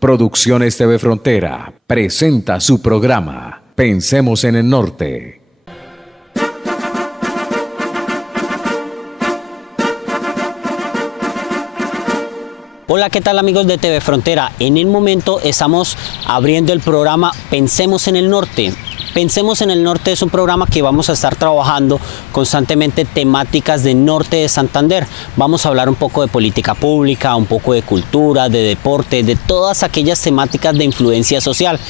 Producciones TV Frontera presenta su programa Pensemos en el Norte. Hola, ¿qué tal amigos de TV Frontera? En el momento estamos abriendo el programa Pensemos en el Norte. Pensemos en el Norte es un programa que vamos a estar trabajando constantemente temáticas de norte de Santander. Vamos a hablar un poco de política pública, un poco de cultura, de deporte, de todas aquellas temáticas de influencia social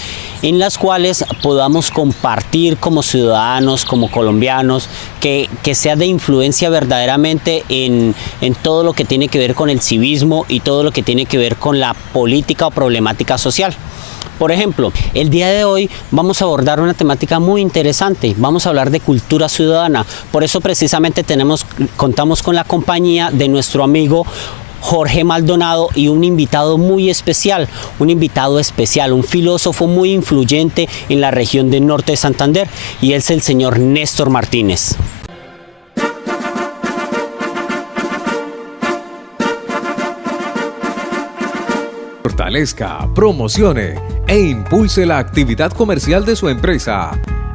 en las cuales podamos compartir como ciudadanos, como colombianos, que sea de influencia verdaderamente en todo lo que tiene que ver con el civismo y todo lo que tiene que ver con la política o problemática social. Por ejemplo, el día de hoy vamos a abordar una temática muy interesante. Vamos a hablar de cultura ciudadana. Por eso precisamente contamos con la compañía de nuestro amigo Jorge Maldonado y un invitado muy especial, un filósofo muy influyente en la región del norte de Santander, y es el señor Néstor Martínez. Fortalezca, promocione e impulse la actividad comercial de su empresa.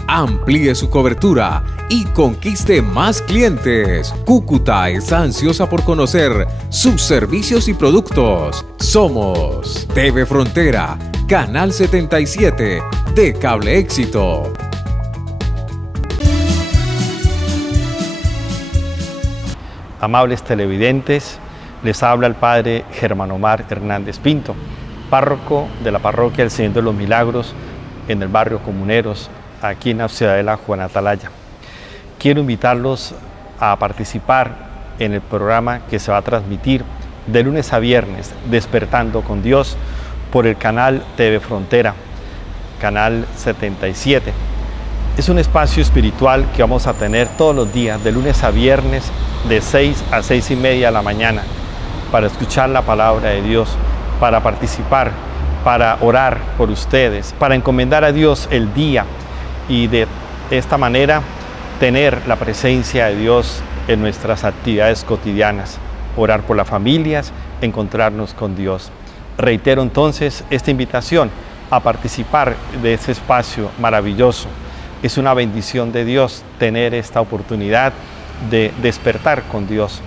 Amplíe su cobertura y conquiste más clientes. Cúcuta está ansiosa por conocer sus servicios y productos. Somos TV Frontera, Canal 77 de Cable Éxito. Amables televidentes, les habla el Padre Germán Omar Hernández Pinto, párroco de la parroquia del Señor de los Milagros en el barrio Comuneros, aquí en la Ciudadela Juan Atalaya. Quiero invitarlos a participar en el programa que se va a transmitir de lunes a viernes, Despertando con Dios, por el canal TV Frontera, canal 77. Es un espacio espiritual que vamos a tener todos los días, de lunes a viernes, de 6 a 6:30 de la mañana, para escuchar la palabra de Dios, para participar, para orar por ustedes, para encomendar a Dios el día y de esta manera tener la presencia de Dios en nuestras actividades cotidianas, orar por las familias, encontrarnos con Dios. Reitero entonces esta invitación a participar de este espacio maravilloso. Es una bendición de Dios tener esta oportunidad de despertar con Dios,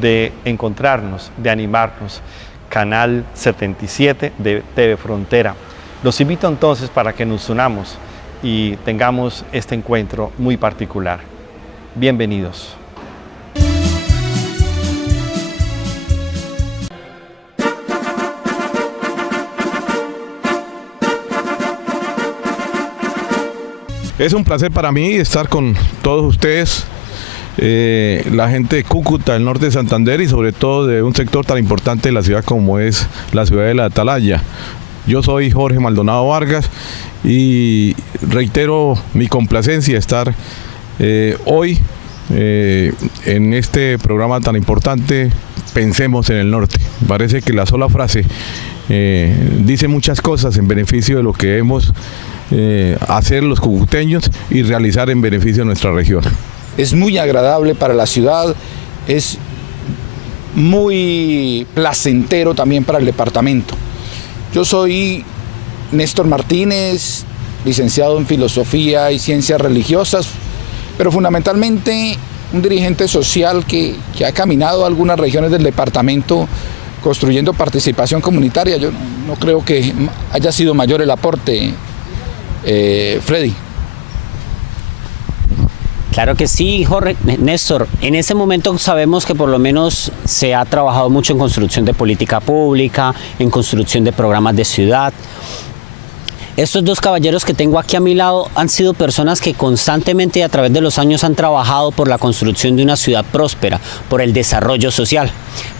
de encontrarnos, de animarnos. Canal 77 de TV Frontera. Los invito entonces para que nos unamos y tengamos este encuentro muy particular. Bienvenidos. Es un placer para mí estar con todos ustedes, la gente de Cúcuta, del norte de Santander, y sobre todo de un sector tan importante de la ciudad como es la ciudad de la Atalaya. Yo soy Jorge Maldonado Vargas y reitero mi complacencia de estar hoy en este programa tan importante, Pensemos en el Norte. Parece que la sola frase dice muchas cosas en beneficio de lo que debemos hacer los cucuteños y realizar en beneficio de nuestra región. Es muy agradable para la ciudad, es muy placentero también para el departamento. Yo soy Néstor Martínez, licenciado en Filosofía y Ciencias Religiosas, pero fundamentalmente un dirigente social que ha caminado a algunas regiones del departamento construyendo participación comunitaria. Yo no creo que haya sido mayor el aporte, Freddy. Claro que sí, Jorge. Néstor, en ese momento sabemos que por lo menos se ha trabajado mucho en construcción de política pública, en construcción de programas de ciudad. Estos dos caballeros que tengo aquí a mi lado han sido personas que constantemente y a través de los años han trabajado por la construcción de una ciudad próspera, por el desarrollo social.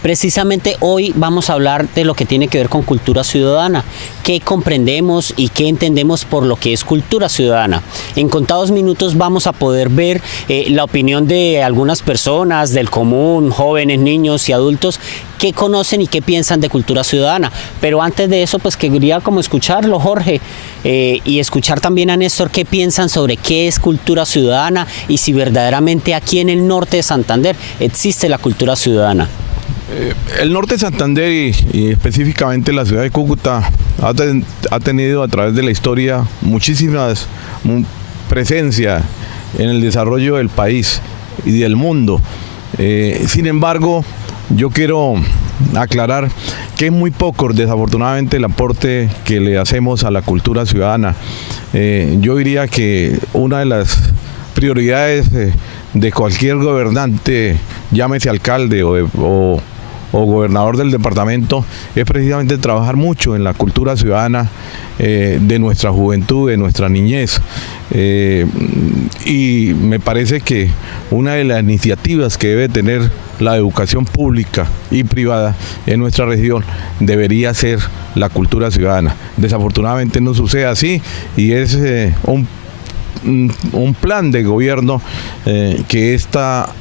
Precisamente hoy vamos a hablar de lo que tiene que ver con cultura ciudadana, qué comprendemos y qué entendemos por lo que es cultura ciudadana. En contados minutos vamos a poder ver la opinión de algunas personas del común, jóvenes, niños y adultos, qué conocen y qué piensan de cultura ciudadana. Pero antes de eso, pues quería como escucharlo, Jorge, y escuchar también a Néstor qué piensan sobre qué es cultura ciudadana y si verdaderamente aquí en el norte de Santander existe la cultura ciudadana. El norte de Santander y específicamente la ciudad de Cúcuta ha tenido a través de la historia muchísimas presencia en el desarrollo del país y del mundo. Sin embargo, yo quiero aclarar que es muy poco, desafortunadamente, el aporte que le hacemos a la cultura ciudadana. Yo diría que una de las prioridades de cualquier gobernante, llámese alcalde o gobernador del departamento, es precisamente trabajar mucho en la cultura ciudadana de nuestra juventud, de nuestra niñez. Y me parece que una de las iniciativas que debe tener la educación pública y privada en nuestra región debería ser la cultura ciudadana. Desafortunadamente no sucede así y es un plan de gobierno que esta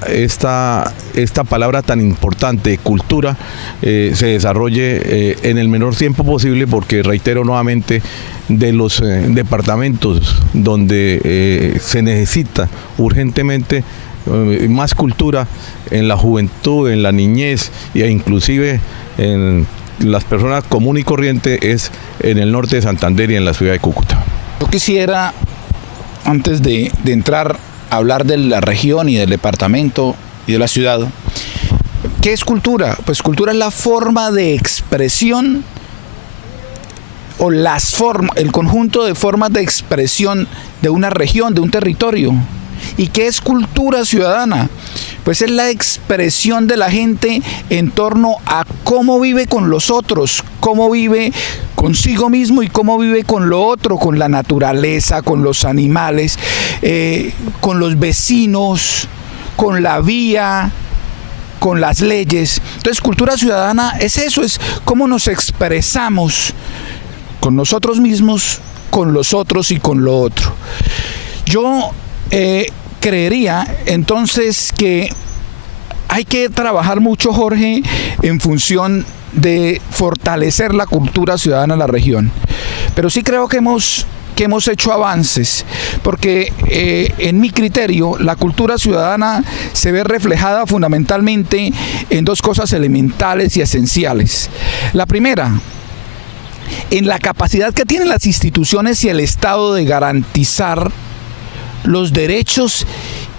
palabra tan importante, cultura, se desarrolle en el menor tiempo posible, porque reitero nuevamente, de los departamentos donde se necesita urgentemente más cultura en la juventud, en la niñez e inclusive en las personas comunes y corrientes, es en el norte de Santander y en la ciudad de Cúcuta. Yo quisiera, antes de entrar a hablar de la región y del departamento y de la ciudad, ¿qué es cultura? Pues cultura es la forma de expresión o el conjunto de formas de expresión de una región, de un territorio. ¿Y qué es cultura ciudadana? Pues es la expresión de la gente en torno a cómo vive con los otros, cómo vive consigo mismo y cómo vive con lo otro, con la naturaleza, con los animales, con los vecinos, con la vía, con las leyes. Entonces, cultura ciudadana es eso, es cómo nos expresamos con nosotros mismos, con los otros y con lo otro. Yo creería entonces que hay que trabajar mucho, Jorge, en función de fortalecer la cultura ciudadana en la región. Pero sí creo que hemos hecho avances, porque en mi criterio la cultura ciudadana se ve reflejada fundamentalmente en dos cosas elementales y esenciales. La primera, en la capacidad que tienen las instituciones y el Estado de garantizar los derechos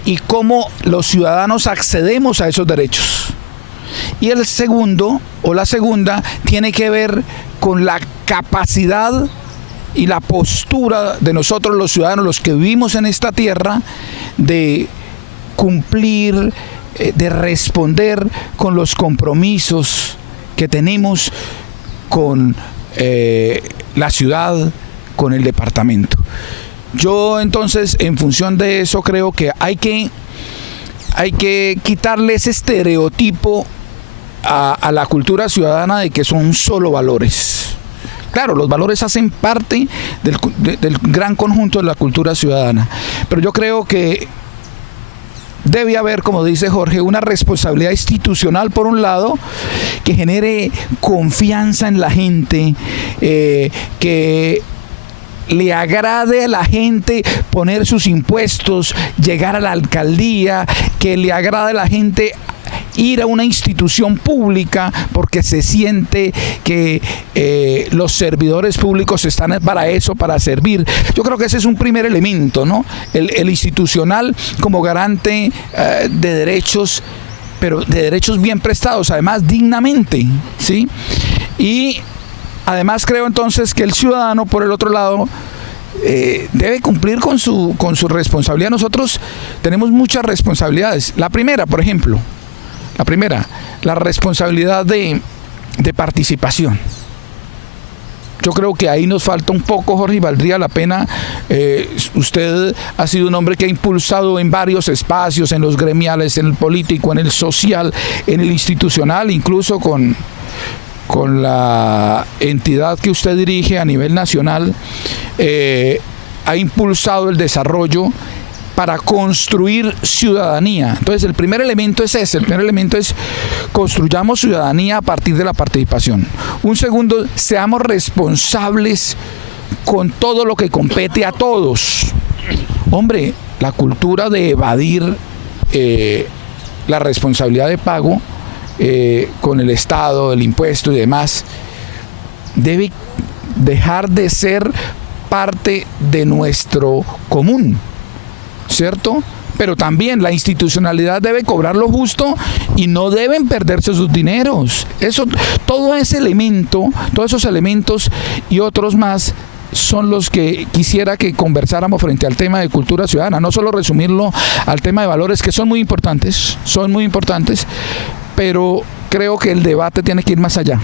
y cómo los ciudadanos accedemos a esos derechos. Y el segundo, o la segunda, tiene que ver con la capacidad y la postura de nosotros los ciudadanos, los que vivimos en esta tierra, de cumplir, de responder con los compromisos que tenemos con la ciudad, con el departamento. Yo entonces, en función de eso, creo que hay que quitarle ese estereotipo a la cultura ciudadana de que son solo valores. Claro, los valores hacen parte del gran conjunto de la cultura ciudadana, pero yo creo que debe haber, como dice Jorge, una responsabilidad institucional por un lado, que genere confianza en la gente, que le agrade a la gente poner sus impuestos, llegar a la alcaldía, que le agrade a la gente ir a una institución pública porque se siente que los servidores públicos están para eso, para servir. Yo creo que ese es un primer elemento, ¿no? El institucional como garante de derechos, pero de derechos bien prestados, además dignamente, ¿sí? Y además creo entonces que el ciudadano, por el otro lado, debe cumplir con su responsabilidad. Nosotros tenemos muchas responsabilidades. La primera, por ejemplo, la responsabilidad de participación. Yo creo que ahí nos falta un poco, Jorge, y valdría la pena. Usted ha sido un hombre que ha impulsado en varios espacios, en los gremiales, en el político, en el social, en el institucional, incluso con la entidad que usted dirige a nivel nacional, ha impulsado el desarrollo para construir ciudadanía. Entonces, el primer elemento es ese. El primer elemento es construyamos ciudadanía a partir de la participación. Un segundo, seamos responsables con todo lo que compete a todos. Hombre, la cultura de evadir la responsabilidad de pago con el Estado, el impuesto y demás, debe dejar de ser parte de nuestro común, ¿cierto? Pero también la institucionalidad debe cobrar lo justo y no deben perderse sus dineros. Todo ese elemento, todos esos elementos y otros más son los que quisiera que conversáramos frente al tema de cultura ciudadana, no solo resumirlo al tema de valores, que son muy importantes, pero creo que el debate tiene que ir más allá.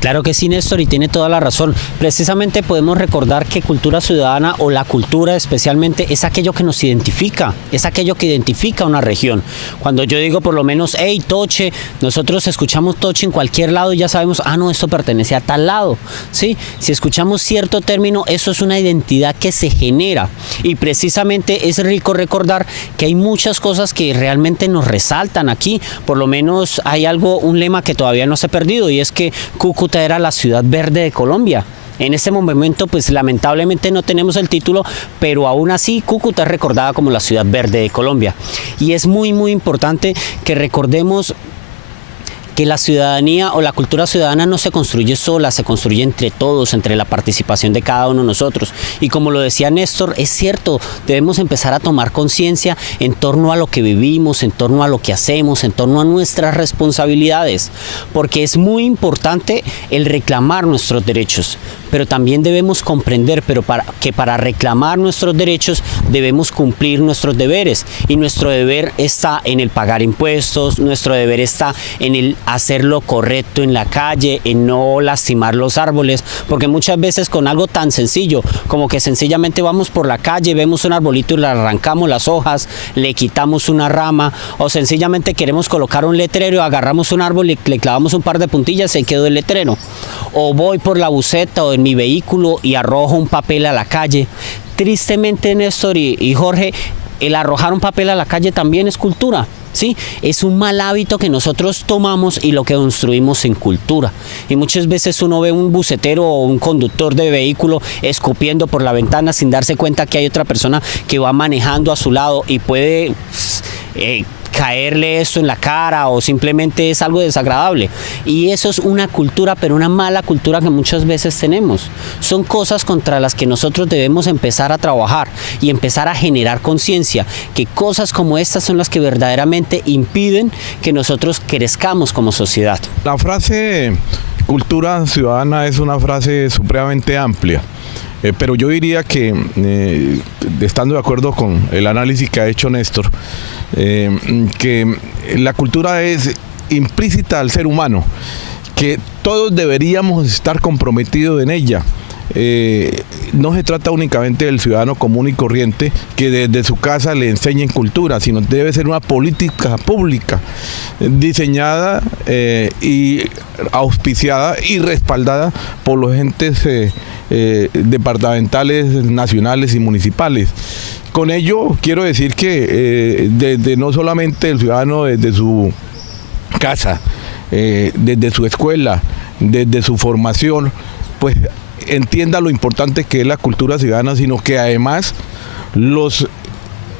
Claro que sí, Néstor, y tiene toda la razón. Precisamente podemos recordar que cultura ciudadana, o la cultura especialmente, es aquello que nos identifica, es aquello que identifica una región. Cuando yo digo por lo menos, hey, Toche, nosotros escuchamos Toche en cualquier lado y ya sabemos, no, esto pertenece a tal lado, ¿sí? Si escuchamos cierto término, eso es una identidad que se genera, y precisamente es rico recordar que hay muchas cosas que realmente nos resaltan aquí. Por lo menos hay un lema que todavía no se ha perdido, y es que Cúcuta era la ciudad verde de Colombia. En este momento, pues lamentablemente no tenemos el título, pero aún así Cúcuta es recordada como la ciudad verde de Colombia. Y es muy importante que recordemos que la ciudadanía o la cultura ciudadana no se construye sola, se construye entre todos, entre la participación de cada uno de nosotros. Y como lo decía Néstor, es cierto, debemos empezar a tomar conciencia en torno a lo que vivimos, en torno a lo que hacemos, en torno a nuestras responsabilidades, porque es muy importante el reclamar nuestros derechos, pero también debemos comprender que para reclamar nuestros derechos debemos cumplir nuestros deberes, y nuestro deber está en el pagar impuestos, nuestro deber está en el hacer lo correcto en la calle, en no lastimar los árboles, porque muchas veces con algo tan sencillo como que sencillamente vamos por la calle, vemos un arbolito y le arrancamos las hojas, le quitamos una rama, o sencillamente queremos colocar un letrero, agarramos un árbol y le clavamos un par de puntillas y ahí quedó el letrero. O voy por la buseta o en mi vehículo y arrojo un papel a la calle. Tristemente, Néstor y Jorge, el arrojar un papel a la calle también es cultura. ¿Sí? Es un mal hábito que nosotros tomamos y lo que construimos en cultura. Y muchas veces uno ve un bucetero o un conductor de vehículo escupiendo por la ventana sin darse cuenta que hay otra persona que va manejando a su lado y puede caerle esto en la cara, o simplemente es algo desagradable. Y eso es una cultura, pero una mala cultura que muchas veces tenemos. Son cosas contra las que nosotros debemos empezar a trabajar y empezar a generar conciencia, que cosas como estas son las que verdaderamente impiden que nosotros crezcamos como sociedad. La frase cultura ciudadana es una frase supremamente amplia. Pero yo diría que, estando de acuerdo con el análisis que ha hecho Néstor, que la cultura es implícita al ser humano, que todos deberíamos estar comprometidos en ella. No se trata únicamente del ciudadano común y corriente que desde su casa le enseñen cultura, sino debe ser una política pública diseñada y auspiciada y respaldada por los entes departamentales, nacionales y municipales. Con ello quiero decir que desde no solamente el ciudadano desde su casa, desde su escuela, desde su formación, pues entienda lo importante que es la cultura ciudadana, sino que además los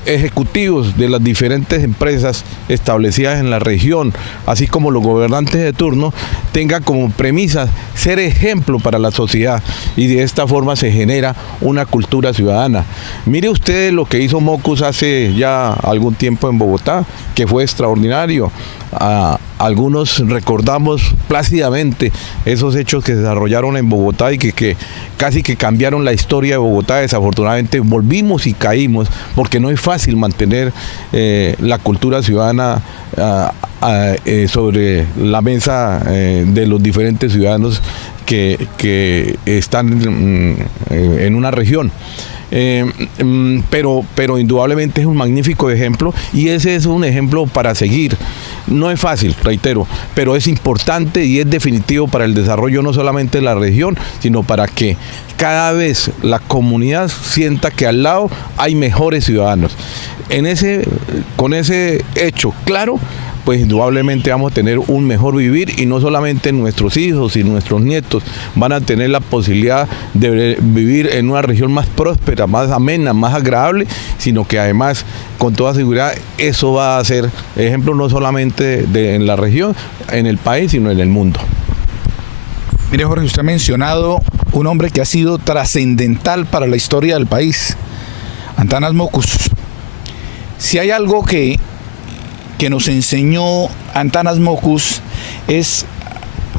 ejecutivos de las diferentes empresas establecidas en la región, así como los gobernantes de turno, tengan como premisa ser ejemplo para la sociedad, y de esta forma se genera una cultura ciudadana. Mire usted lo que hizo Mocus hace ya algún tiempo en Bogotá, que fue extraordinario. Algunos recordamos plácidamente esos hechos que se desarrollaron en Bogotá y que casi que cambiaron la historia de Bogotá. Desafortunadamente volvimos y caímos, porque no es fácil mantener la cultura ciudadana sobre la mesa de los diferentes ciudadanos que están en una región. Pero indudablemente es un magnífico ejemplo, y ese es un ejemplo para seguir. No es fácil, reitero, pero es importante y es definitivo para el desarrollo no solamente de la región, sino para que cada vez la comunidad sienta que al lado hay mejores ciudadanos. Con ese hecho claro, pues indudablemente vamos a tener un mejor vivir, y no solamente nuestros hijos y nuestros nietos van a tener la posibilidad de vivir en una región más próspera, más amena, más agradable, sino que además, con toda seguridad, eso va a ser ejemplo no solamente en la región, en el país, sino en el mundo. Mire, Jorge, usted ha mencionado un hombre que ha sido trascendental para la historia del país, Antanas Mockus. Si hay algo que nos enseñó Antanas Mockus es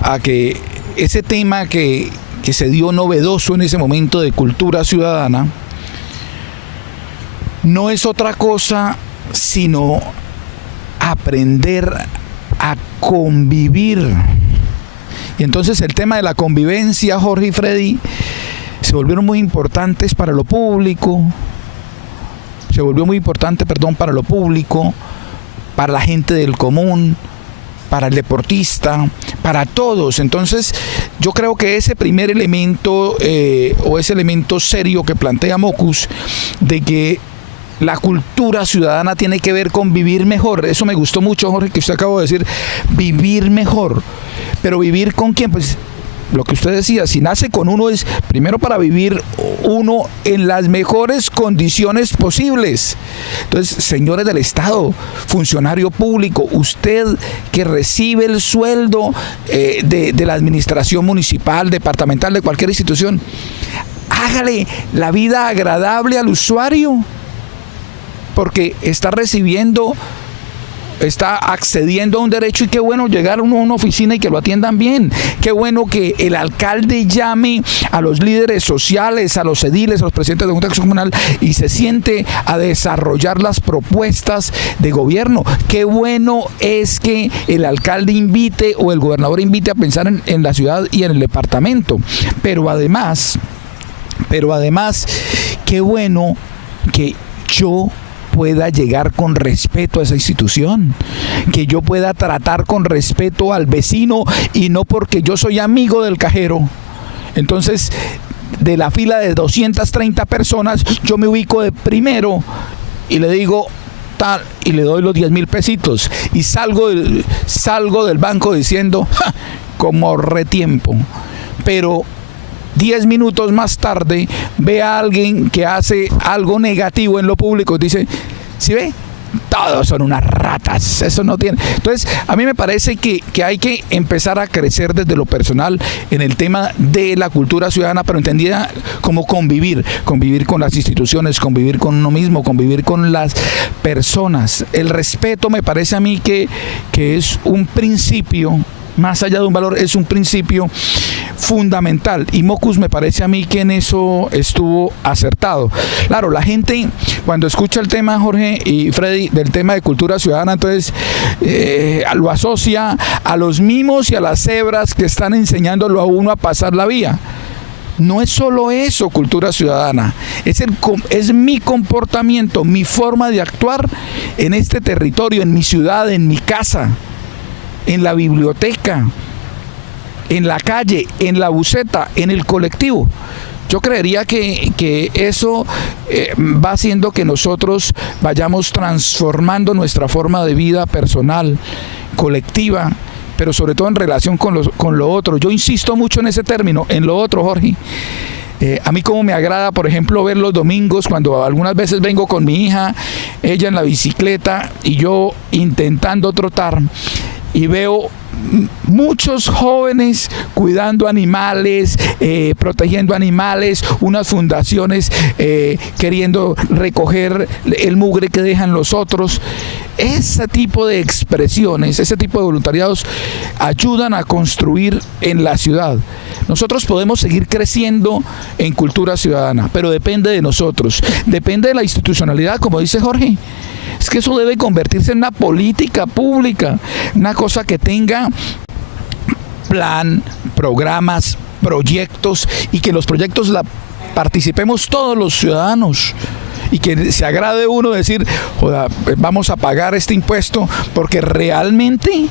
a que ese tema que se dio novedoso en ese momento de cultura ciudadana no es otra cosa sino aprender a convivir. Y entonces el tema de la convivencia, Jorge y Freddy, se volvieron muy importantes para lo público, para la gente del común, para el deportista, para todos. Entonces yo creo que ese primer elemento o ese elemento serio que plantea Mockus de que la cultura ciudadana tiene que ver con vivir mejor. Eso me gustó mucho, Jorge, que usted acabó de decir, vivir mejor. Pero ¿vivir con quién? Pues lo que usted decía, si nace con uno es primero para vivir uno en las mejores condiciones posibles. Entonces, señores del Estado, funcionario público, usted que recibe el sueldo de la administración municipal, departamental, de cualquier institución, hágale la vida agradable al usuario, porque está accediendo a un derecho, y qué bueno llegar a una oficina y que lo atiendan bien. Qué bueno que el alcalde llame a los líderes sociales, a los ediles, a los presidentes de la Junta de Acción Comunal y se siente a desarrollar las propuestas de gobierno. Qué bueno es que el alcalde invite o el gobernador invite a pensar en la ciudad y en el departamento. Pero además, qué bueno que yo pueda llegar con respeto a esa institución, que yo pueda tratar con respeto al vecino y no porque yo soy amigo del cajero. Entonces, de la fila de 230 personas, yo me ubico de primero y le digo tal y le doy los 10,000 pesitos y salgo del banco diciendo, ¡ja!, como retiempo. Pero 10 minutos más tarde ve a alguien que hace algo negativo en lo público y dice, ¿sí ve? Todos son unas ratas, eso no tiene. Entonces, a mí me parece que hay que empezar a crecer desde lo personal en el tema de la cultura ciudadana, pero entendida como convivir con las instituciones, convivir con uno mismo, convivir con las personas. El respeto me parece a mí que es un principio, más allá de un valor, es un principio fundamental, y Mockus me parece a mí que en eso estuvo acertado. Claro, la gente cuando escucha el tema, Jorge y Freddy, del tema de cultura ciudadana, entonces lo asocia a los mimos y a las cebras que están enseñándolo a uno a pasar la vía. No es solo eso, cultura ciudadana, es mi comportamiento, mi forma de actuar en este territorio, en mi ciudad, en mi casa, en la biblioteca, en la calle, en la buseta, en el colectivo. Yo creería que eso va haciendo que nosotros vayamos transformando nuestra forma de vida personal, colectiva, pero sobre todo en relación con lo otro. Yo insisto mucho en ese término, en lo otro, Jorge. A mí como me agrada, por ejemplo, ver los domingos, cuando algunas veces vengo con mi hija, ella en la bicicleta y yo intentando trotar, y veo muchos jóvenes cuidando animales, protegiendo animales, unas fundaciones queriendo recoger el mugre que dejan los otros. Ese tipo de expresiones, ese tipo de voluntariados ayudan a construir en la ciudad. Nosotros podemos seguir creciendo en cultura ciudadana, pero depende de nosotros, depende de la institucionalidad, como dice Jorge. Es que eso debe convertirse en una política pública, una cosa que tenga plan, programas, proyectos, y que los proyectos participemos todos los ciudadanos. Y que se agrade uno decir, joda, vamos a pagar este impuesto, porque realmente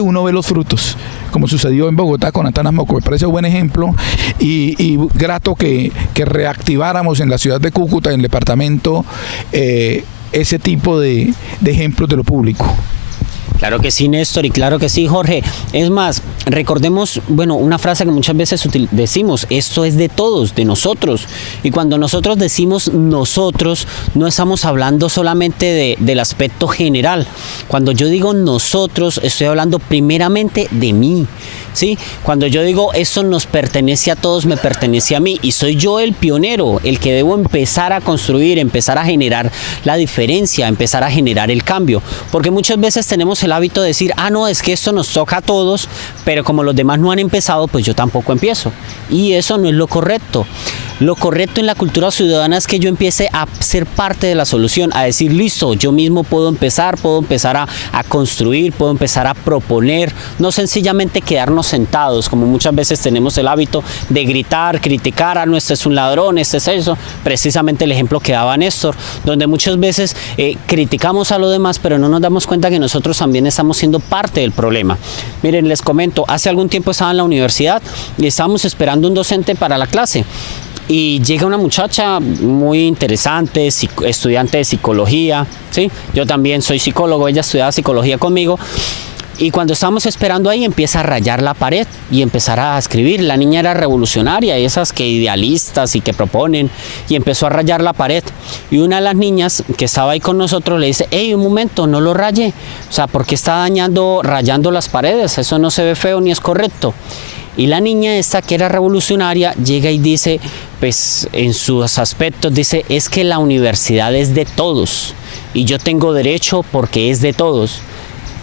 uno ve los frutos, como sucedió en Bogotá con Antanas Mockus. Me parece un buen ejemplo y grato que reactiváramos en la ciudad de Cúcuta, en el departamento, ese tipo de ejemplos de lo público. Claro que sí, Néstor, y claro que sí, Jorge. Es más, recordemos, una frase que muchas veces decimos, esto es de todos, de nosotros. Y cuando nosotros decimos nosotros, no estamos hablando solamente del aspecto general. Cuando yo digo nosotros, estoy hablando primeramente de mí. ¿Sí? Cuando yo digo eso nos pertenece a todos, me pertenece a mí, y soy yo el pionero, el que debo empezar a construir, empezar a generar la diferencia, empezar a generar el cambio, porque muchas veces tenemos el hábito de decir, no, es que esto nos toca a todos, pero como los demás no han empezado, pues yo tampoco empiezo, y eso no es lo correcto. Lo correcto en la cultura ciudadana es que yo empiece a ser parte de la solución, a decir, listo, yo mismo puedo empezar a construir, puedo empezar a proponer, no sencillamente quedarnos sentados, como muchas veces tenemos el hábito de gritar, criticar, no, este es un ladrón, este es eso, precisamente el ejemplo que daba Néstor, donde muchas veces criticamos a los demás, pero no nos damos cuenta que nosotros también estamos siendo parte del problema. Miren, les comento, hace algún tiempo estaba en la universidad y estábamos esperando un docente para la clase. Y llega una muchacha muy interesante, estudiante de psicología, ¿sí? Yo también soy psicólogo, ella estudiaba psicología conmigo. Y cuando estábamos esperando ahí, empieza a rayar la pared y empezar a escribir. La niña era revolucionaria, esas que idealistas y que proponen, y empezó a rayar la pared. Y una de las niñas que estaba ahí con nosotros le dice, hey, un momento, no lo raye. O sea, ¿por qué está rayando las paredes? Eso no se ve feo ni es correcto. Y la niña esta que era revolucionaria llega y dice, pues en sus aspectos dice, es que la universidad es de todos y yo tengo derecho porque es de todos.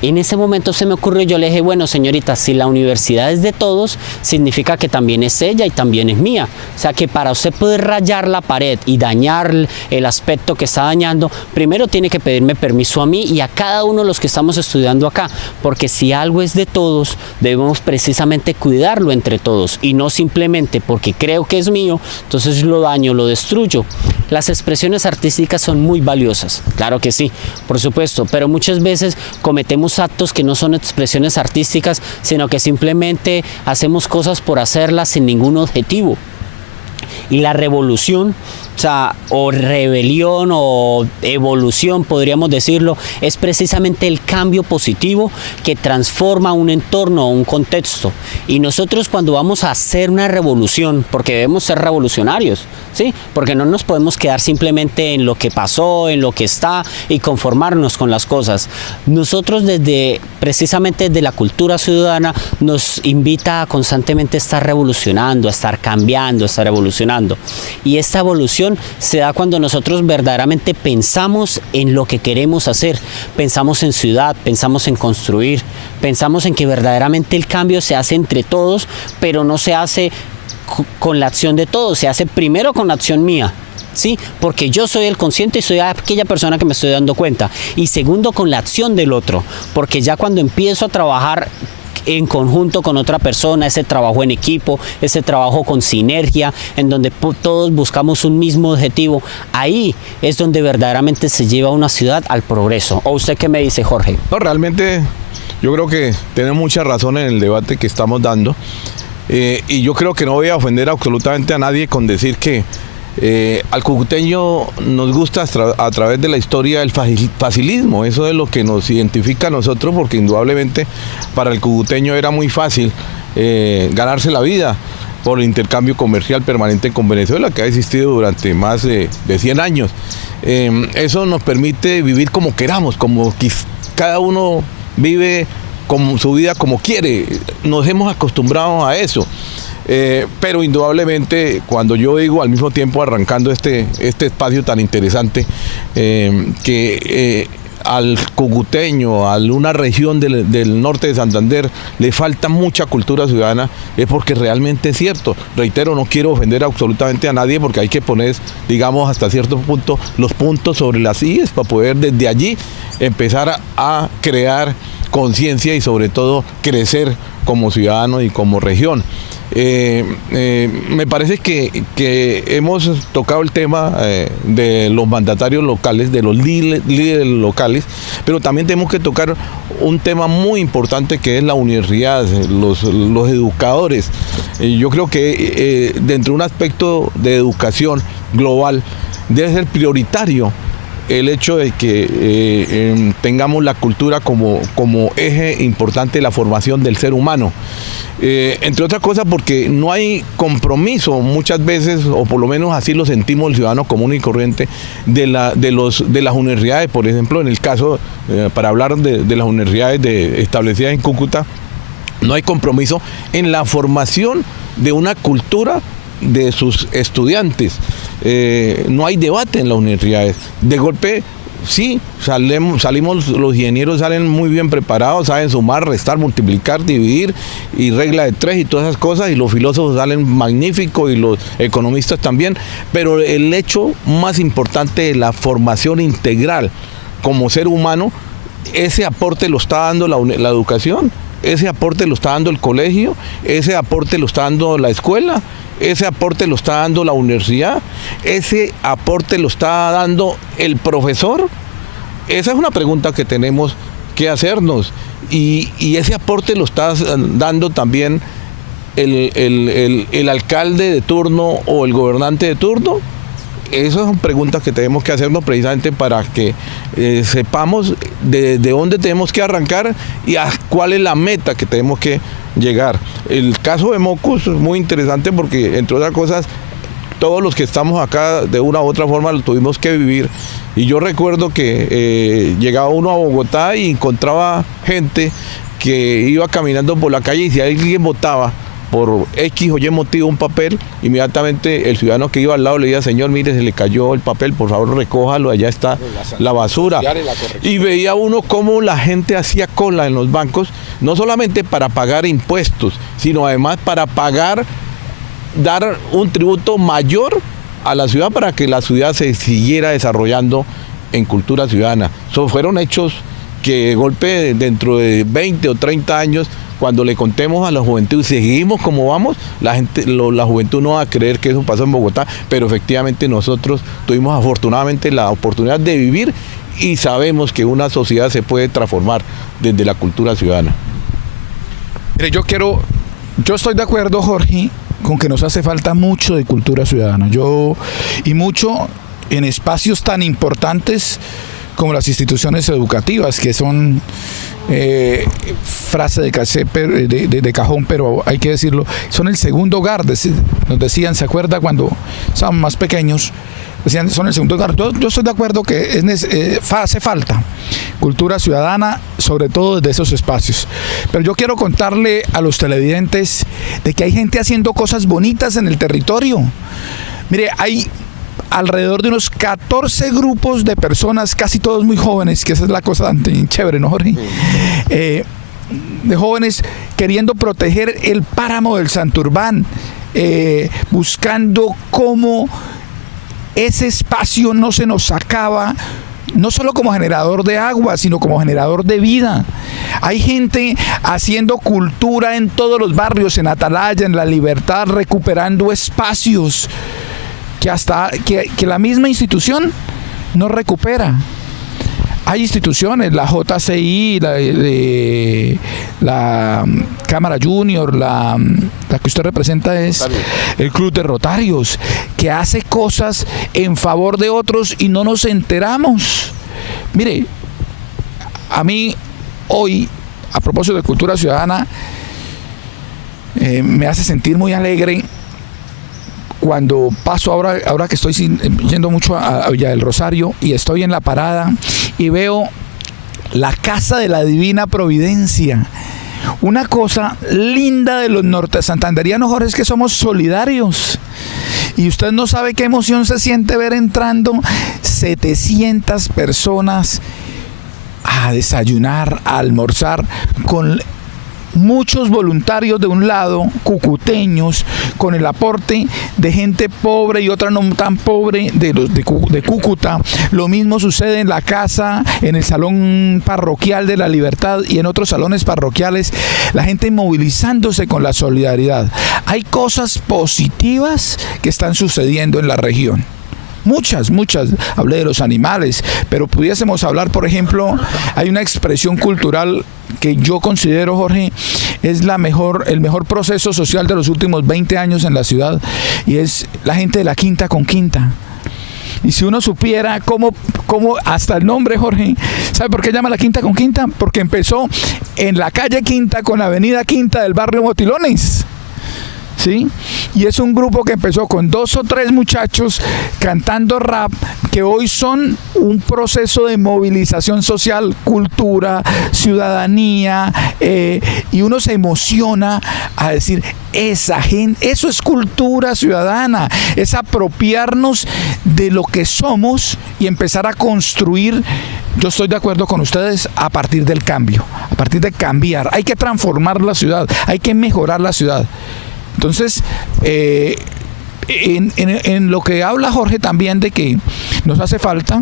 En ese momento se me ocurrió, yo le dije, bueno señorita, si la universidad es de todos, significa que también es ella y también es mía. O sea que para usted poder rayar la pared y dañar el aspecto que está dañando, primero tiene que pedirme permiso a mí y a cada uno de los que estamos estudiando acá, porque si algo es de todos, debemos precisamente cuidarlo entre todos y no simplemente porque creo que es mío, entonces lo daño, lo destruyo. Las expresiones artísticas son muy valiosas, claro que sí, por supuesto, pero muchas veces cometemos actos que no son expresiones artísticas, sino que simplemente hacemos cosas por hacerlas sin ningún objetivo. Y la revolución, o rebelión o evolución, podríamos decirlo, es precisamente el cambio positivo que transforma un entorno o un contexto. Y nosotros cuando vamos a hacer una revolución, porque debemos ser revolucionarios, ¿sí? Porque no nos podemos quedar simplemente en lo que pasó, en lo que está y conformarnos con las cosas. Nosotros precisamente desde la cultura ciudadana nos invita a constantemente estar revolucionando, a estar cambiando, a estar evolucionando. Y esta evolución se da cuando nosotros verdaderamente pensamos en lo que queremos hacer, pensamos en ciudad, pensamos en construir, pensamos en que verdaderamente el cambio se hace entre todos, pero no se hace con la acción de todos, se hace primero con la acción mía. ¿Sí? Porque yo soy el consciente y soy aquella persona que me estoy dando cuenta. Y segundo, con la acción del otro, porque ya cuando empiezo a trabajar en conjunto con otra persona, ese trabajo en equipo, ese trabajo con sinergia, en donde todos buscamos un mismo objetivo, ahí es donde verdaderamente se lleva una ciudad al progreso. ¿O usted qué me dice, Jorge? No, realmente yo creo que tenemos mucha razón en el debate que estamos dando, y yo creo que no voy a ofender absolutamente a nadie con decir que al cucuteño nos gusta a través de la historia el facilismo. Eso es lo que nos identifica a nosotros, porque indudablemente para el cucuteño era muy fácil ganarse la vida por el intercambio comercial permanente con Venezuela, que ha existido durante más de 100 años. Eso nos permite vivir como queramos, como cada uno vive como su vida como quiere. Nos hemos acostumbrado a eso. Pero indudablemente cuando yo digo al mismo tiempo, arrancando este espacio tan interesante, que al cucuteño, a una región del norte de Santander le falta mucha cultura ciudadana, es porque realmente es cierto. Reitero, no quiero ofender absolutamente a nadie, porque hay que poner, digamos, hasta cierto punto los puntos sobre las íes para poder desde allí empezar a crear conciencia y sobre todo crecer como ciudadano y como región. Me parece que hemos tocado el tema de los mandatarios locales, de los líderes locales, pero también tenemos que tocar un tema muy importante que es la universidad, los educadores. Yo creo que dentro de un aspecto de educación global debe ser prioritario el hecho de que tengamos la cultura como eje importante de la formación del ser humano. Entre otras cosas porque no hay compromiso muchas veces, o por lo menos así lo sentimos el ciudadano común y corriente, de las universidades. Por ejemplo, en el caso, para hablar de las universidades establecidas en Cúcuta, no hay compromiso en la formación de una cultura de sus estudiantes. No hay debate en las universidades. De golpe, sí, salimos, los ingenieros salen muy bien preparados, saben sumar, restar, multiplicar, dividir y regla de 3 y todas esas cosas, y los filósofos salen magníficos y los economistas también, pero el hecho más importante de la formación integral como ser humano, ese aporte lo está dando la educación, ese aporte lo está dando el colegio, ese aporte lo está dando la escuela, ese aporte lo está dando la universidad, ese aporte lo está dando el profesor. Esa es una pregunta que tenemos que hacernos, y ese aporte lo está dando también el alcalde de turno o el gobernante de turno. Esas son preguntas que tenemos que hacernos precisamente para que sepamos de dónde tenemos que arrancar y a cuál es la meta que tenemos que llegar. El caso de Mocus es muy interesante porque, entre otras cosas, todos los que estamos acá de una u otra forma lo tuvimos que vivir. Y yo recuerdo que llegaba uno a Bogotá y encontraba gente que iba caminando por la calle, y si alguien votaba por X o Y motivo un papel, inmediatamente el ciudadano que iba al lado le decía: señor, mire, se le cayó el papel, por favor recójalo, allá está la basura. Y veía uno cómo la gente hacía cola en los bancos, no solamente para pagar impuestos, sino además para dar un tributo mayor a la ciudad para que la ciudad se siguiera desarrollando en cultura ciudadana. Fueron hechos que de golpe, dentro de 20 o 30 años, cuando le contemos a la juventud y seguimos como vamos, la juventud no va a creer que eso pasó en Bogotá, pero efectivamente nosotros tuvimos afortunadamente la oportunidad de vivir y sabemos que una sociedad se puede transformar desde la cultura ciudadana. Mire, yo estoy de acuerdo, Jorge, con que nos hace falta mucho de cultura ciudadana. Y mucho en espacios tan importantes como las instituciones educativas, que son frase de cajón, pero hay que decirlo, son el segundo hogar. Nos decían, ¿se acuerda cuando estábamos más pequeños? Decían, son el segundo hogar. Yo estoy de acuerdo que hace falta cultura ciudadana, sobre todo desde esos espacios. Pero yo quiero contarle a los televidentes de que hay gente haciendo cosas bonitas en el territorio. Mire, hay alrededor de unos 14 grupos de personas, casi todos muy jóvenes, que esa es la cosa tan chévere, ¿no, Jorge? De jóvenes queriendo proteger el páramo del Santurbán, buscando cómo ese espacio no se nos acaba, no solo como generador de agua, sino como generador de vida. Hay gente haciendo cultura en todos los barrios, en Atalaya, en La Libertad, recuperando espacios que la misma institución no recupera. Hay instituciones, la JCI, la Cámara Junior, la que usted representa es el Club de Rotarios, que hace cosas en favor de otros y no nos enteramos. Mire, a mí hoy, a propósito de cultura ciudadana, me hace sentir muy alegre cuando paso ahora que estoy yendo mucho a Villa del Rosario y estoy en la parada y veo la Casa de la Divina Providencia. Una cosa linda de los nortesantanderianos, Jorge, es que somos solidarios. Y usted no sabe qué emoción se siente ver entrando 700 personas a desayunar, a almorzar, con muchos voluntarios de un lado, cucuteños, con el aporte de gente pobre y otra no tan pobre de Cúcuta. Lo mismo sucede en la casa, en el salón parroquial de La Libertad y en otros salones parroquiales, la gente movilizándose con la solidaridad. Hay cosas positivas que están sucediendo en la región. Muchas, hablé de los animales, pero pudiésemos hablar, por ejemplo, hay una expresión cultural que yo considero, Jorge, es el mejor proceso social de los últimos 20 años en la ciudad, y es la gente de la Quinta con Quinta. Y si uno supiera cómo hasta el nombre, Jorge, ¿sabe por qué llama la Quinta con Quinta? Porque empezó en la calle Quinta con la avenida Quinta del barrio Motilones. ¿Sí? Y es un grupo que empezó con 2 o 3 muchachos cantando rap, que hoy son un proceso de movilización social, cultura, ciudadanía, y uno se emociona a decir, esa gente, eso es cultura ciudadana, es apropiarnos de lo que somos y empezar a construir. Yo estoy de acuerdo con ustedes, a partir del cambio, a partir de cambiar. Hay que transformar la ciudad, hay que mejorar la ciudad. Entonces, en lo que habla Jorge también de que nos hace falta,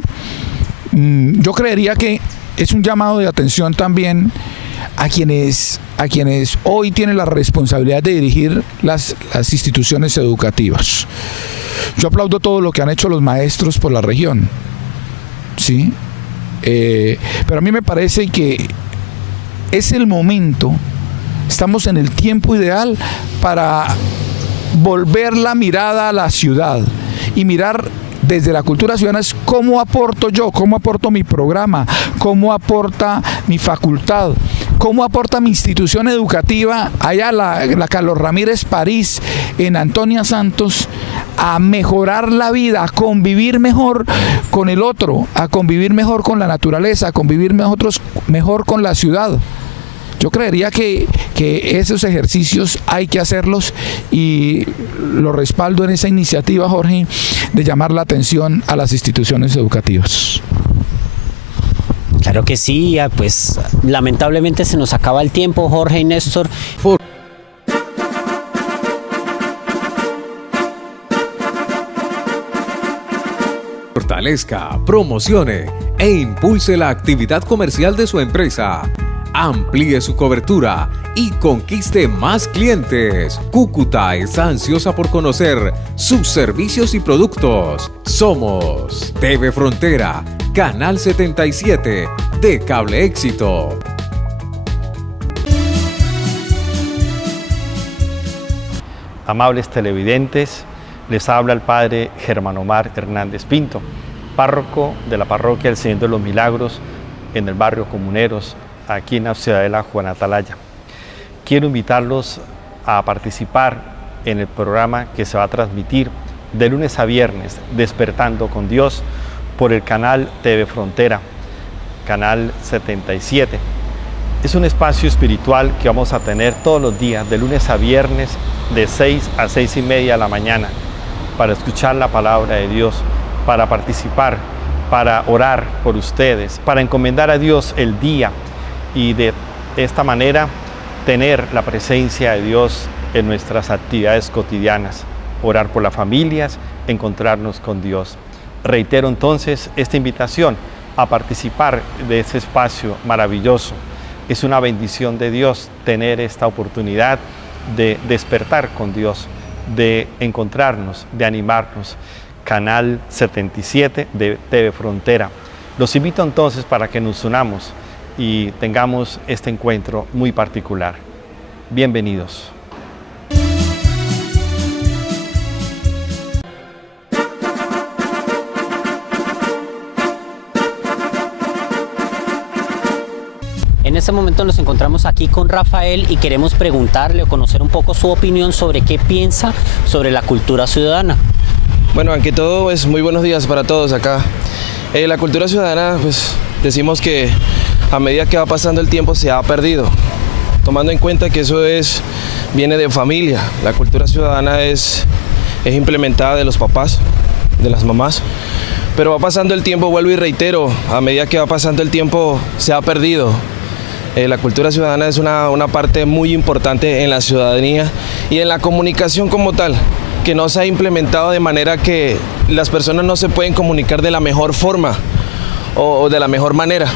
yo creería que es un llamado de atención también a quienes hoy tienen la responsabilidad de dirigir las instituciones educativas. Yo aplaudo todo lo que han hecho los maestros por la región, ¿sí? Pero a mí me parece que es el momento. Estamos en el tiempo ideal para volver la mirada a la ciudad y mirar desde la cultura ciudadana es cómo aporto yo, cómo aporto mi programa, cómo aporta mi facultad, cómo aporta mi institución educativa, allá la Carlos Ramírez París, en Antonia Santos, a mejorar la vida, a convivir mejor con el otro, a convivir mejor con la naturaleza, a convivir mejor con la ciudad. Yo creería que esos ejercicios hay que hacerlos y lo respaldo en esa iniciativa, Jorge, de llamar la atención a las instituciones educativas. Claro que sí, pues lamentablemente se nos acaba el tiempo, Jorge y Néstor. Fortalezca, promocione e impulse la actividad comercial de su empresa. Amplíe su cobertura y conquiste más clientes. Cúcuta está ansiosa por conocer sus servicios y productos. Somos TV Frontera, Canal 77 de Cable Éxito. Amables televidentes, les habla el padre Germano Mar Hernández Pinto, párroco de la parroquia El Señor de los Milagros en el barrio Comuneros, aquí en la Ciudadela Juan Atalaya. Quiero invitarlos a participar en el programa que se va a transmitir de lunes a viernes, Despertando con Dios, por el canal TV Frontera, canal 77. Es un espacio espiritual que vamos a tener todos los días, de lunes a viernes, de 6 a 6:30 de la mañana, para escuchar la palabra de Dios, para participar, para orar por ustedes, para encomendar a Dios el día y de esta manera tener la presencia de Dios en nuestras actividades cotidianas, orar por las familias, encontrarnos con Dios. Reitero entonces esta invitación a participar de este espacio maravilloso. Es una bendición de Dios tener esta oportunidad de despertar con Dios, de encontrarnos, de animarnos. Canal 77 de TV Frontera. Los invito entonces para que nos unamos y tengamos este encuentro muy particular. Bienvenidos. En este momento nos encontramos aquí con Rafael y queremos preguntarle o conocer un poco su opinión sobre qué piensa sobre la cultura ciudadana. Bueno, ante todo, pues, muy buenos días para todos acá. La cultura ciudadana, pues decimos que a medida que va pasando el tiempo se ha perdido, tomando en cuenta que eso viene de familia. La cultura ciudadana es implementada de los papás, de las mamás, pero va pasando el tiempo, vuelvo y reitero, a medida que va pasando el tiempo se ha perdido. La cultura ciudadana es una parte muy importante en la ciudadanía y en la comunicación como tal, que no se ha implementado de manera que las personas no se pueden comunicar de la mejor forma o de la mejor manera.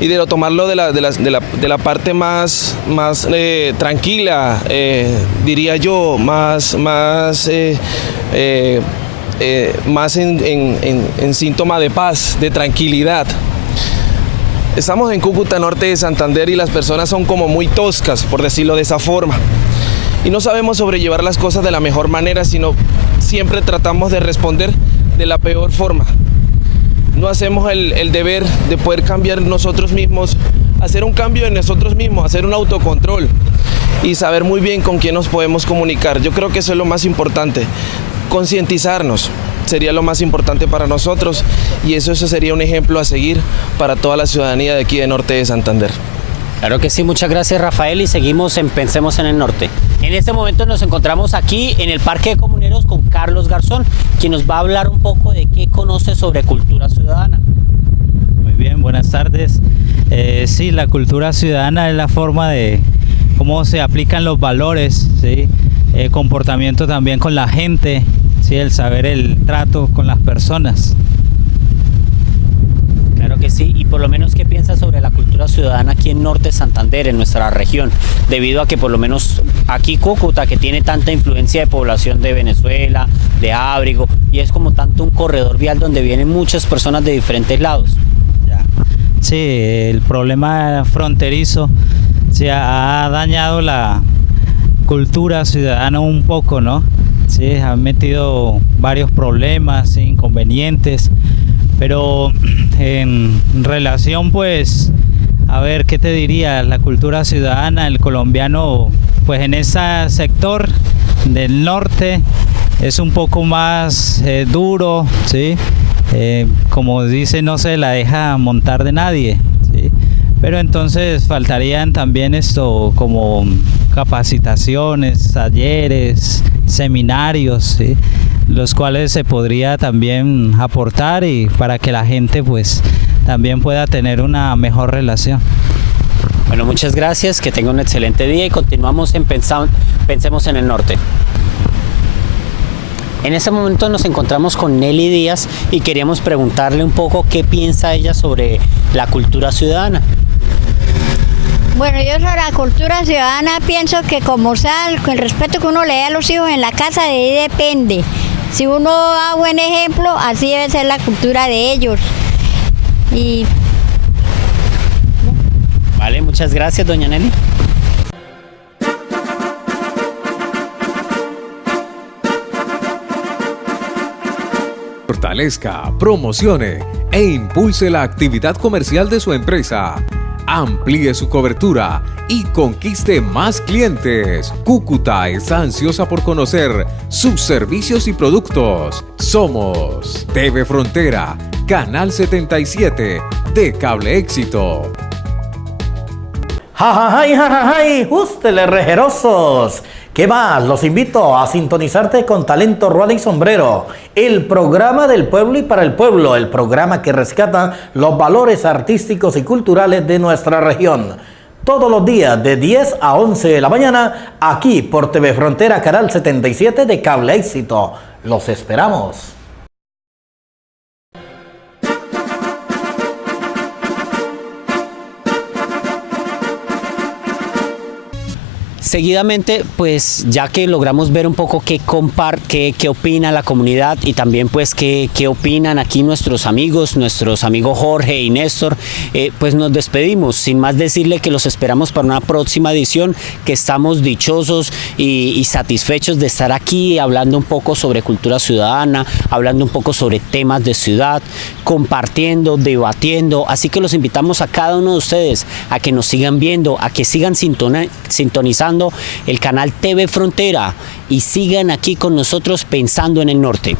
Y de tomarlo de la parte más tranquila, diría yo, más en síntoma de paz, de tranquilidad. Estamos en Cúcuta, norte de Santander, y las personas son como muy toscas, por decirlo de esa forma. Y no sabemos sobrellevar las cosas de la mejor manera, sino siempre tratamos de responder de la peor forma. No hacemos el deber de poder cambiar nosotros mismos, hacer un cambio en nosotros mismos, hacer un autocontrol y saber muy bien con quién nos podemos comunicar. Yo creo que eso es lo más importante, concientizarnos sería lo más importante para nosotros y eso sería un ejemplo a seguir para toda la ciudadanía de aquí de Norte de Santander. Claro que sí, muchas gracias Rafael y seguimos en Pensemos en el Norte. En este momento nos encontramos aquí en el Parque de Comuneros con Carlos Garzón, quien nos va a hablar un poco de qué conoce sobre cultura ciudadana. Muy bien, buenas tardes. Sí, la cultura ciudadana es la forma de cómo se aplican los valores, ¿sí? Comportamiento también con la gente, ¿sí? El saber el trato con las personas. Claro que sí, y por lo menos ¿qué piensas sobre la cultura ciudadana aquí en Norte de Santander, en nuestra región? Debido a que por lo menos aquí Cúcuta, que tiene tanta influencia de población de Venezuela, de Ábrigo, y es como tanto un corredor vial donde vienen muchas personas de diferentes lados. Sí, el problema fronterizo se ha dañado la cultura ciudadana un poco, ¿no? Sí, han metido varios problemas, inconvenientes, pero en relación, pues, a ver, ¿qué te diría? La cultura ciudadana, el colombiano, pues en ese sector del norte es un poco más duro, ¿sí? Como dice, no se la deja montar de nadie, ¿sí? Pero entonces faltarían también esto como capacitaciones, talleres, seminarios, ¿sí? Los cuales se podría también aportar y para que la gente pues también pueda tener una mejor relación. Bueno, muchas gracias, que tenga un excelente día y continuamos en Pensemos en el Norte. En este momento nos encontramos con Nelly Díaz y queríamos preguntarle un poco qué piensa ella sobre la cultura ciudadana. Bueno, yo sobre la cultura ciudadana pienso que como sea, el respeto que uno le dé a los hijos en la casa, de ahí depende. Si uno da buen ejemplo, así debe ser la cultura de ellos. Y... Vale, muchas gracias, doña Nelly. Fortalezca, promocione e impulse la actividad comercial de su empresa. Amplíe su cobertura y conquiste más clientes. Cúcuta está ansiosa por conocer sus servicios y productos. Somos TV Frontera, Canal 77 de Cable Éxito. ¡Jajajay, jajajay! ¡Jústele, rejerosos! ¿Qué más? Los invito a sintonizarte con Talento Rueda y Sombrero, el programa del pueblo y para el pueblo, el programa que rescata los valores artísticos y culturales de nuestra región. Todos los días de 10 a 11 de la mañana, aquí por TV Frontera, Canal 77 de Cable Éxito. Los esperamos. Seguidamente, pues ya que logramos ver un poco qué opina la comunidad y también pues qué opinan aquí nuestros amigos Jorge y Néstor, pues nos despedimos, sin más decirle que los esperamos para una próxima edición, que estamos dichosos y satisfechos de estar aquí hablando un poco sobre cultura ciudadana, hablando un poco sobre temas de ciudad, compartiendo, debatiendo, así que los invitamos a cada uno de ustedes a que nos sigan viendo, a que sigan sintonizando el canal TV Frontera y sigan aquí con nosotros pensando en el norte.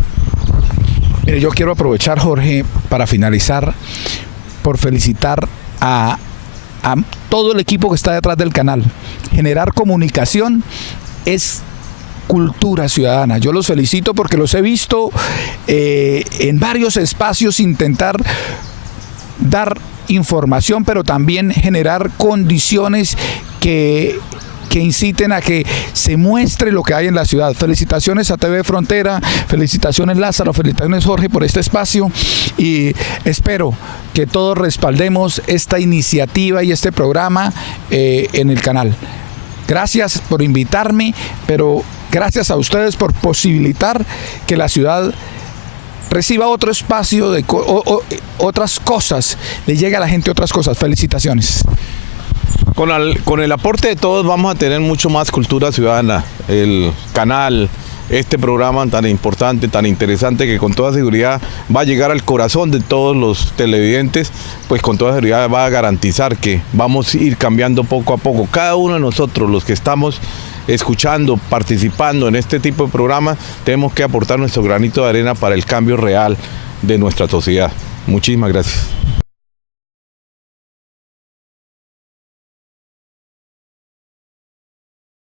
Mire, yo quiero aprovechar, Jorge, para finalizar, por felicitar a todo el equipo que está detrás del canal. Generar comunicación es cultura ciudadana. Yo los felicito porque los he visto en varios espacios intentar dar información, pero también generar condiciones que inciten a que se muestre lo que hay en la ciudad. Felicitaciones a TV Frontera, felicitaciones Lázaro, felicitaciones Jorge por este espacio y espero que todos respaldemos esta iniciativa y este programa en el canal. Gracias por invitarme, pero gracias a ustedes por posibilitar que la ciudad reciba otro espacio de otras cosas, le llegue a la gente otras cosas. Felicitaciones. Con el aporte de todos vamos a tener mucho más cultura ciudadana. El canal, este programa tan importante, tan interesante, que con toda seguridad va a llegar al corazón de todos los televidentes, pues con toda seguridad va a garantizar que vamos a ir cambiando poco a poco. Cada uno de nosotros, los que estamos escuchando, participando en este tipo de programas, tenemos que aportar nuestro granito de arena para el cambio real de nuestra sociedad. Muchísimas gracias.